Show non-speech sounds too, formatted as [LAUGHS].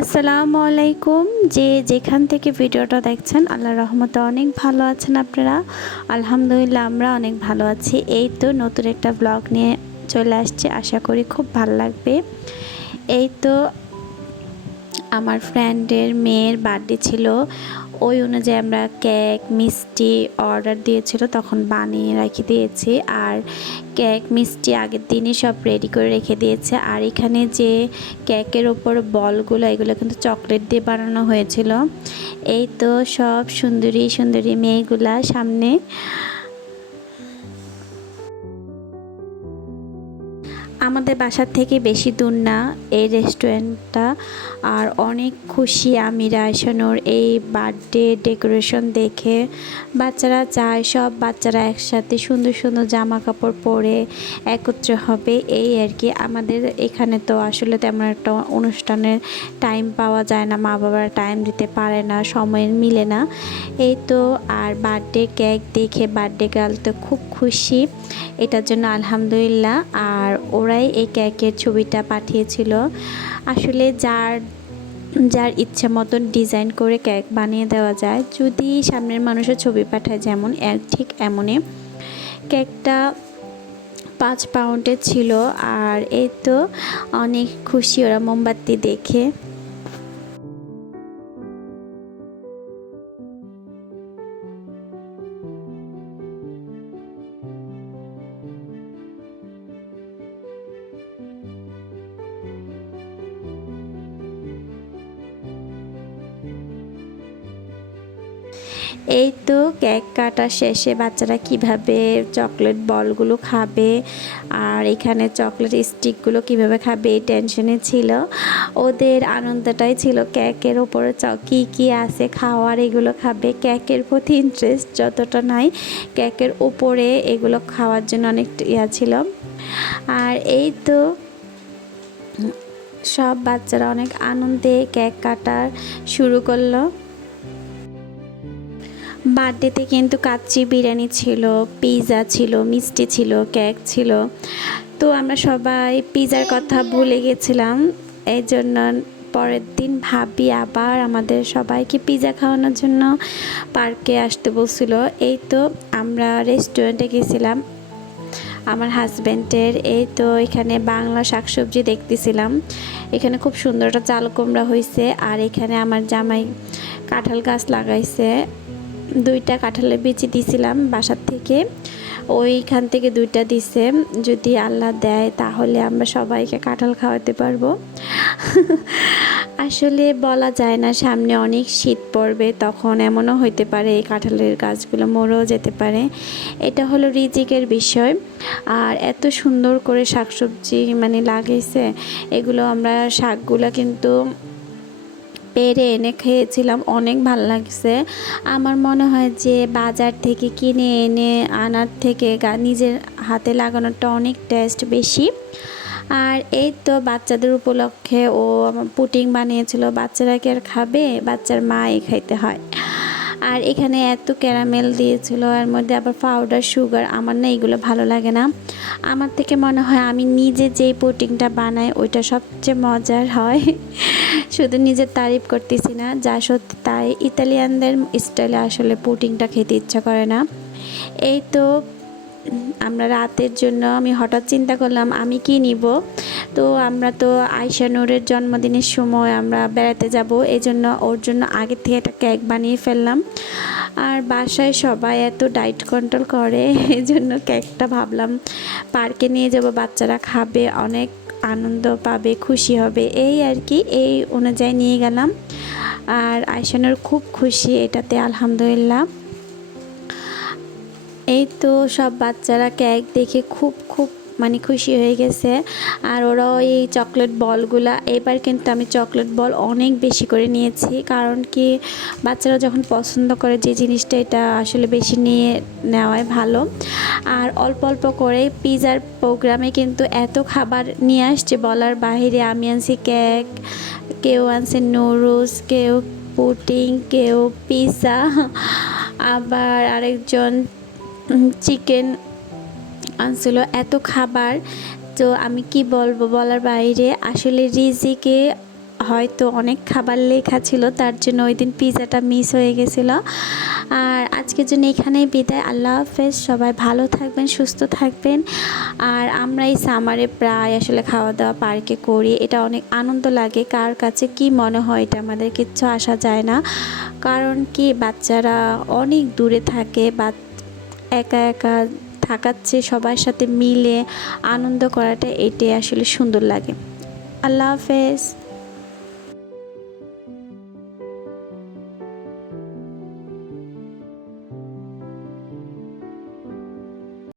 আসসালামু আলাইকুম। যে যেখান থেকে ভিডিওটা দেখছেন আল্লাহ রহমতে অনেক ভালো আছেন আপনারা। আলহামদুলিল্লাহ, আমরা অনেক ভালো আছি। এই তো নতুন একটা ব্লগ নিয়ে চলে আসছে। আশা করি খুব ভালো লাগবে। এই তো আমার ফ্রেন্ডের মেয়ের বার্থডে ছিল। ওই অনুযায়ী আমরা কেক, মিষ্টি অর্ডার দিয়েছিল, তখন বানিয়ে রেখে দিয়েছি। আর কেক, মিষ্টি আগের দিনই সব রেডি করে রেখে দিয়েছে। আর এখানে যে কেকের ওপর বলগুলো, এগুলো কিন্তু চকলেট দিয়ে বানানো হয়েছিল। এই তো সব সুন্দরী সুন্দরী মেয়েগুলা সামনে আমাদের বাসার থেকে বেশি দূর না, এই রেস্টুরেন্টটা আর অনেক খুশি আমি রায়সানোর এই বার্থডে ডেকোরেশন দেখে। বাচ্চারা চায়, সব বাচ্চারা একসাথে সুন্দর সুন্দর জামা কাপড় পরে একত্রে হবে। এই আর কি, আমাদের এখানে তো আসলে তেমন একটা অনুষ্ঠানের টাইম পাওয়া যায় না মা বাবারা টাইম দিতে পারে না, সময় মিলে না। এই তো, আর বার্থডে কেক দেখে বার্থডে গার্ল তো খুব খুশি। এটার জন্য আলহামদুলিল্লাহ। আর ওরাই এই কেকের ছবিটা পাঠিয়েছিল। আসলে যার যার ইচ্ছা মতন ডিজাইন করে কেক বানিয়ে দেওয়া যায়, যদি সামনের মানুষের ছবি পাঠায় যেমন ঠিক এমনই। কেকটা পাঁচ পাউন্ডের ছিল, আর এই তো অনেক খুশি ওরা মোমবাতি দেখে। এই তো কেক কাটা শেষে বাচ্চারা কীভাবে চকলেট বলগুলো খাবে আর এখানে চকলেট স্টিকগুলো কীভাবে খাবে এই টেনশনে ছিল। ওদের আনন্দটাই ছিল কেকের ওপরে চ কী কী আছে খাওয়ার এগুলো খাবে। কেকের প্রতি ইন্টারেস্ট যতটা নাই, কেকের উপরে এগুলো খাওয়ার জন্য অনেক ইয়া ছিল। আর এই তো সব বাচ্চারা অনেক আনন্দে কেক কাটার শুরু করল। বার্থডেতে কিন্তু কাচ্চি বিরিয়ানি ছিল পিৎজা ছিল, মিষ্টি ছিল, কেক ছিল। তো আমরা সবাই পিৎজার কথা ভুলে গেছিলাম। এই জন্য পরের দিন ভাবি আবার আমাদের সবাইকে পিৎজা খাওয়ানোর জন্য পার্কে আসতে বলছিল। এই তো আমরা রেস্টুরেন্টে গেছিলাম। আমার হাজব্যান্ডের এই তো এখানে বাংলা শাকসবজি দেখতেছিলাম। এখানে খুব সুন্দর একটা চাল কুমড়া হয়েছে আর এখানে আমার জামাই কাঁঠাল গাছ লাগাইছে। দুইটা কাঁঠালের বিচি দিছিলাম বাসার থেকে। ওইখান থেকে দুইটা দিছে। যদি আল্লাহ দেয় তাহলে আমরা সবাইকে কাঁঠাল খাওয়াতে পারব। আসলে বলা যায় না, সামনে অনেক শীত পড়বে, তখন এমনও হইতে পারে এই কাঁঠালের গাছগুলো মরেও যেতে পারে। এটা হলো রিজিকের বিষয়। আর এত সুন্দর করে শাকসবজি মানে লাগিয়েছে, এগুলো আমরা শাকগুলো কিন্তু পেরে এনে খেয়েছিলাম, অনেক ভালো লাগছে। আমার মনে হয় যে বাজার থেকে কিনে এনে আনার থেকে নিজের হাতে লাগানোটা অনেক টেস্ট বেশি। আর এই তো বাচ্চাদের উপলক্ষে ও পুটিং বানিয়েছিল, বাচ্চারা কি আর খাবে? বাচ্চার মাই খাইতে হয়। আর এখানে এত ক্যারামেল দিয়েছিল এর মধ্যে আবার পাউডার সুগার আমার না এগুলো ভালো লাগে না। আমার থেকে মনে হয় আমি নিজে যেই পুটিংটা বানাই, ওইটা সবচেয়ে মজার হয়। [LAUGHS] শুধু নিজের তারিফ করতেছি না, যা সত্যি তাই। ইতালিয়ানদের স্টাইলে আসলে পুটিংটা খেতে ইচ্ছা করে না। এই তো, আমরা রাতের জন্য আমি হঠাৎ চিন্তা করলাম, আমি কি নিব? তো আমরা তো আয়সা নূরের জন্মদিনের সময় আমরা বেড়াতে যাব এই জন্য ওর জন্য আগে থেকে একটা কেক বানিয়ে ফেললাম। আর বাসায় সবাই এত ডায়েট কন্ট্রোল করে এই জন্য কেকটা ভাবলাম পার্কে নিয়ে যাব, বাচ্চারা খাবে, অনেক আনন্দ পাবে, খুশি হবে, এই আর কি, এই অনুযায়ী নিয়ে গেলাম। আর আয়সানোর খুব খুশি, এটাতে আলহামদুলিল্লাহ। এই তো সব বাচ্চারা কেক দেখে খুব খুব মানে খুশি হয়ে গেছে। আর ওরাও এই চকলেট বলগুলা এবার কিন্তু আমি চকলেট বল অনেক বেশি করে নিয়েছি। কারণ কি, বাচ্চারা যখন পছন্দ করে যে জিনিসটা, এটা আসলে বেশি নিয়ে নেওয়াই ভালো। আর অল্প অল্প করে পিজার প্রোগ্রামে কিন্তু এত খাবার নিয়ে আসছে বলার বাহিরে। আমি আনছি কেক কেউ আনছে নুডলস কেউ পুটিং কেউ পিৎজা আবার আরেকজন চিকেন আনছিল এত খাবার, তো আমি কি বলব বলার বাইরে, আসলে রিজিকে হয়তো অনেক খাবার লেখা ছিল, তার জন্য ওই দিন পিজাটা মিস হয়ে গেছিল। আর আজকের জন্য এখানেই বিদায়, আল্লাহ হাফেজ, সবাই ভালো থাকবেন, সুস্থ থাকবেন। আর আমরা এই সামারে প্রায় আসলে খাওয়া দাওয়া পার্কে করি, এটা অনেক আনন্দ লাগে, কার কাছে কি মনে হয় এটা আমাদের কিচ্ছু আসা যায় না। কারণ কি, বাচ্চারা অনেক দূরে থাকে বা একা একা থাকার চেয়ে সবার সাথে মিলে আনন্দ করাটা এটাই আসলে সুন্দর লাগে। আল্লাহ হাফেজ।